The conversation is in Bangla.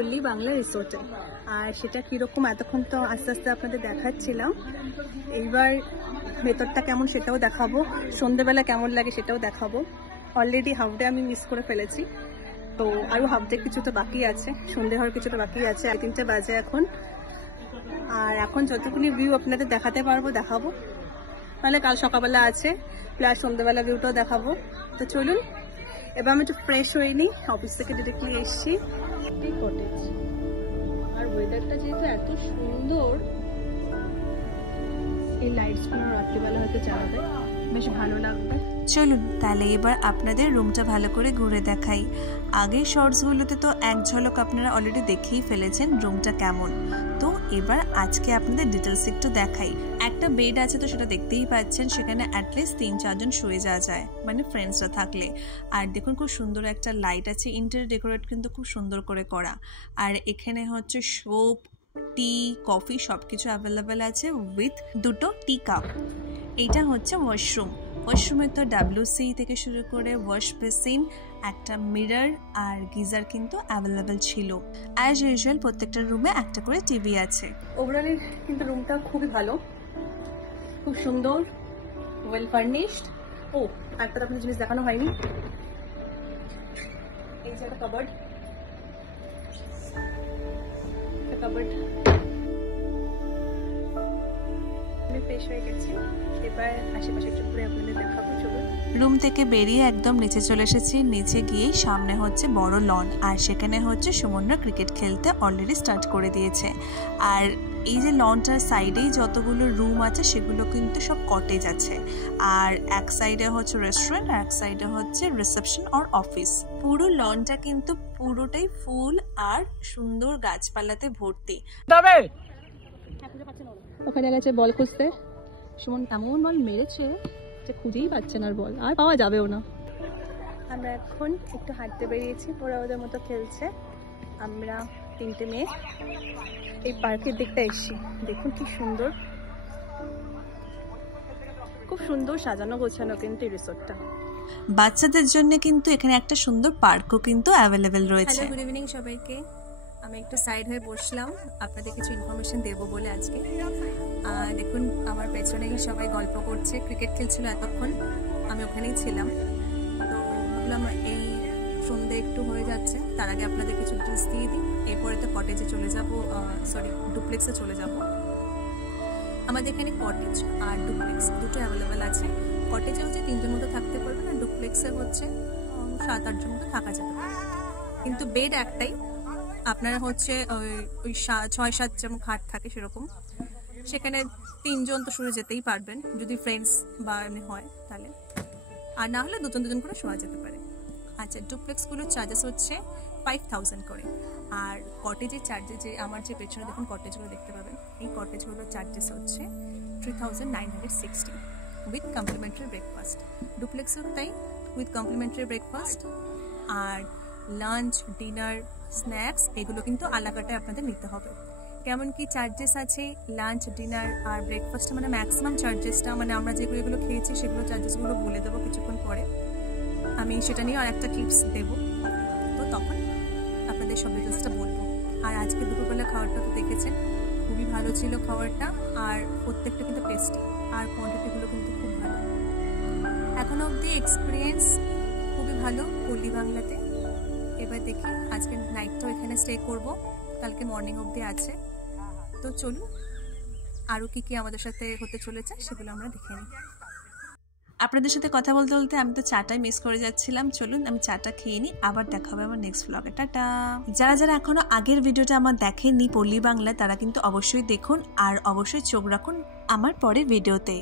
পল্লী বাংলা রিসোর্টে। আর সেটা কীরকম এতক্ষণ তো আস্তে আস্তে আপনাদের দেখাচ্ছিলাম, এইবার ভেতরটা কেমন সেটাও দেখাবো, সন্ধ্যেবেলা কেমন লাগে সেটাও দেখাবো। অলরেডি হাফ ডে আমি মিস করে ফেলেছি, তো আরও হাফ ডে কিছুটা বাকি আছে, সন্ধ্যে হওয়ার কিছুটা বাকি আছে। 3টে বাজে এখন। আর এখন যতগুলি ভিউ আপনাদের দেখাতে পারবো দেখাবো, তাহলে কাল সকালবেলা আছে, প্লাস সন্ধ্যেবেলা ভিউটাও দেখাবো। তো চলুন এবার আমি একটু ফ্রেশ হয়ে নিই, অফিস থেকে ডিরেক্টলি এসছি। কটেজ আর ওয়েদারটা যেহেতু এত সুন্দর, এই লাইটসগুলো রাত্রিবেলা হয়তো জ্বালাবে, বেশ ভালো লাগবে। চলুন তাহলে এবার আপনাদের রুমটা ভালো করে ঘুরে দেখাই। আগের শর্টসগুলোতে তো এক ঝলক আপনারা অলরেডি দেখেই ফেলেছেন রুমটা কেমন, তো এবার আজকে আপনাদের ডিটেলস একটু দেখাই। একটা বেড আছে, তো সেটা দেখতেই পাচ্ছেন, সেখানে অ্যাটলিস্ট 3-4 জন শুয়ে যাওয়া যায়, মানে ফ্রেন্ডসরা থাকলে। আর দেখুন খুব সুন্দর একটা লাইট আছে, ইন্টেরিয়র ডেকোরেট কিন্তু খুব সুন্দর করে করা। আর এখানে হচ্ছে সোপ, টি, কফি সব কিছু অ্যাভেলেবেল আছে উইথ 2টো টি কাপ। এইটা হচ্ছে ওয়াশরুম। ওয়াশরুমে তো WC থেকে শুরু করে ওয়াশ বেসিন, একটা মিরর আর গিজার কিন্তু অ্যাভেলেবেল ছিল। অ্যাজ ইউজুয়াল প্রত্যেকটা রুমে একটা করে টিভি আছে। ওভারঅল কিন্তু রুমটা খুবই ভালো, খুব সুন্দর, ওয়েল ফার্নিশড। ও একটা তো আপনার জিনিস দেখানো হয়নি, এই যে একটা কাবার্ড, ফ্রেশ হয়ে গেছি, এবার আশেপাশে একটু ঘুরে আপনাদের দেখাবো। চলুন। রুম থেকে বেরিয়ে একদম নিচে চলে এসেছি। নিচে গিয়েই সামনে হচ্ছে বড় লন, আর সেখানে হচ্ছে সুমনরা ক্রিকেট খেলতে অলরেডি স্টার্ট করে দিয়েছে। আর এই যে লনটার সাইডেই যতগুলো রুম আছে সেগুলো কিন্তু সব কটেজ আছে। আর এক সাইডে হচ্ছে রেস্টুরেন্ট, আর এক সাইডে হচ্ছে রিসেপশন আর অফিস। পুরো লনটা কিন্তু পুরোটাই ফুল আর সুন্দর গাছপালাতে ভর্তি। ওখানে গেছে বল খুঁজতে, সুমন এমন বল মেরেছে যে খুঁজেই পাচ্ছে না, আর বল আর পাওয়া যাবেও না। আমরা এখন একটু হাঁটতে বেরিয়েছি, ওরা ওদের মতো খেলছে। আমরা 3টে মেয়ে এই পার্কের দিকটা এসছি। দেখুন কি সুন্দর, খুব সুন্দর সাজানো গোছানো কিন্তু এই রিসোর্টটা। বাচ্চাদের জন্য কিন্তু এখানে একটা সুন্দর পার্কও কিন্তু অ্যাভেলেবেল রয়েছে। গুড ইভিনিং সবাইকে। আমি একটু সাইড হয়ে বসলাম আপনাদের কিছু ইনফরমেশন দেবো বলে আজকে। দেখুন আমার পেছনে সবাই গল্প করছে, ক্রিকেট খেলছিল এতক্ষণ, আমি ওখানেই ছিলাম। তো ভাবলাম এই সন্ধ্যে একটু হয়ে যাচ্ছে, তার আগে আপনাদের কিছু ডিটেলস দিয়ে দিই, এরপরে তো কটেজে চলে যাবো, ডুপ্লেক্সে চলে যাব। আমাদের এখানে কটেজ আর ডুপ্লেক্স দুটো অ্যাভেলেবেল আছে। কটেজে হচ্ছে 3 জন মতো থাকতে পারবেন, আর ডুপ্লেক্সে হচ্ছে 7-8 জন মতো থাকা যেতে পারে, কিন্তু বেড একটাই। আপনারা হচ্ছে ওই 6-7 যেমন খাট থাকে সেরকম, সেখানে 3 জন তো শুয়ে যেতেই পারবেন, যদি ফ্রেন্ডস বা এমনি হয় তাহলে, আর না হলে 2 জন করে শোয়া যেতে পারে। আচ্ছা, ডুপ্লেক্সগুলোর চার্জেস হচ্ছে 5000 করে। আর কটেজের চার্জেস, যে আমার যে পেছনে দেখুন কটেজগুলো দেখতে পাবেন, এই কটেজগুলোর চার্জেস হচ্ছে 3960 উইথ কমপ্লিমেন্টারি ব্রেকফাস্ট। ডুপ্লেক্সও তাই, উইথ কমপ্লিমেন্টারি ব্রেকফাস্ট। আর লাঞ্চ, ডিনার, স্ন্যাক্স এগুলো কিন্তু আলাকাটায় আপনাদের নিতে হবে। কেমন কি চার্জেস আছে লাঞ্চ, ডিনার আর ব্রেকফাস্টে, মানে ম্যাক্সিমাম চার্জেসটা, মানে আমরা যেগুলো খেয়েছি সেগুলো চার্জেসগুলো বলে দেবো কিছুক্ষণ পরে। আমি সেটা নিয়ে আর একটা টিপস দেবো, তো তখন আপনাদের সব ডিটেলসটা বলবো। আর আজকে দুপুরবেলা খাবারটা তো দেখেছেন, খুবই ভালো ছিল খাবারটা, আর প্রত্যেকটা কিন্তু টেস্টি, আর কোয়ান্টিটিগুলো কিন্তু খুব ভালো। এখনো অবধি এক্সপিরিয়েন্স খুবই ভালো পল্লী বাংলাতে। এবার দেখি আজকে নাইটটাও এখানে স্টে করব, কালকে মর্নিং অবধি আছে। তো চলুন আরও কী কী আমাদের সাথে হতে চলেছে সেগুলো আমরা দেখে নিই। আপনাদের সাথে কথা বলতে বলতে আমি তো চাটাই মিস করে যাচ্ছিলাম। চলুন আমি চাটা খেয়ে নিই, আবার দেখা হবে আমার নেক্সট ব্লগে। টাটা। যারা যারা এখনো আগের ভিডিওটা আমার দেখেননি পল্লী বাংলায়, তারা কিন্তু অবশ্যই দেখুন, আর অবশ্যই চোখ রাখুন আমার পরের ভিডিওতে।